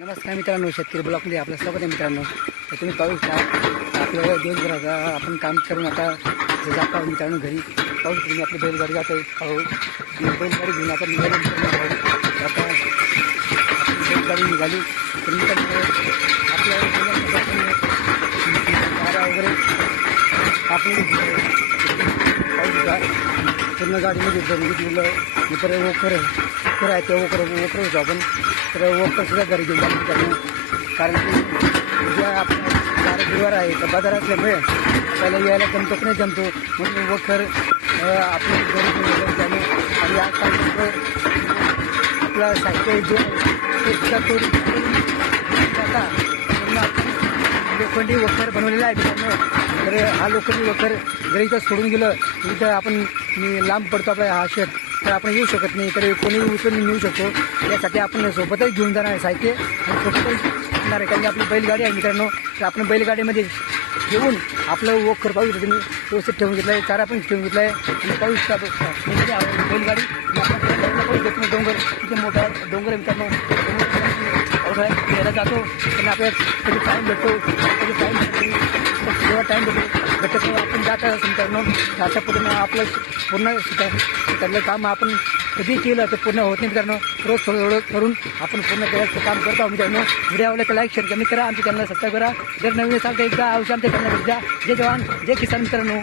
नमस्कार मित्रांनो, शेतकरी ब्लॉगमध्ये आपलं स्वागत आहे मित्रांनो. तर तुम्ही पाहू शकता आपल्याला दिवसभराचा आपण काम करून आता जात आहोत मित्रांनो घरी. पाहू शकतो तुम्ही आपली बैलगाडी जात आहे. पाहू बैलगाडी घेऊन आपण नियोजन करून आहोत. आता आपली बैलगाडी निघाली तर मित्रांनो आपल्या वगैरे आपण पाहू शकता पूर्ण गाडीमध्ये भरून घेतलेलं मित्र वोकर आहे. ते वोकर होतो आपण. तर वोकर सुद्धा घरी घेऊन जातो मित्रांनो, कारण की उद्या आपला गुरुवार आहे तर बाजार असल्यामुळे त्याला यायला जमतो की नाही जमतो म्हणून वोकर आपल्या घरी घेऊन जातो. आणि आजकाल आपला साहित्य जे ते सुद्धा जाता लोखंडी वखर बनवलेला आहे मित्रांनो. तर हा लोखंडी वखर जर इथं सोडून गेलं इथं आपण लांब पडतो आपला हा शेत, तर आपण येऊ शकत नाही. तर कोणी उचलून नेऊ शकतो. यासाठी आपण सोबतच घेऊन जाणार आहे साहित्य आणि सोबतच येणार आहे, कारण की आपली बैलगाडी आहे मित्रांनो. तर आपण बैलगाडीमध्ये घेऊन आपलं वखर पाहू शकतो तुम्ही व्यवस्थित ठेवून घेतलं आहे. चारा पण ठेवून घेतला आहे आणि पाहू शकता बैलगाडी पाहू शकतो. डोंगर तिथे मोठा डोंगर आहे मित्रांनो. पावसाळ्यात यायला जातो पण आपल्याला कधी टाईम भेटतो, कधी टाईम भेटतो. जेव्हा टाईम भेटतो तेव्हा आपण जात असं मित्रांनो. अशा पद्धतीनं आपलं पूर्ण त्यातलं काम आपण कधी केलं तर पूर्ण होत नाही मित्रांनो. रोज थोडं थोडं करून आपण पूर्ण करायचं काम करतो मित्रांनो. व्हिडिओ आवडला तर लाईक शेअर कमी करा, आमच्या चॅनलला सबस्क्राईब करा. जर नवीन असाल तर एकदा अवश्य आमच्या चॅनलला भेट द्या. जय जवान जय किसान मित्रांनो.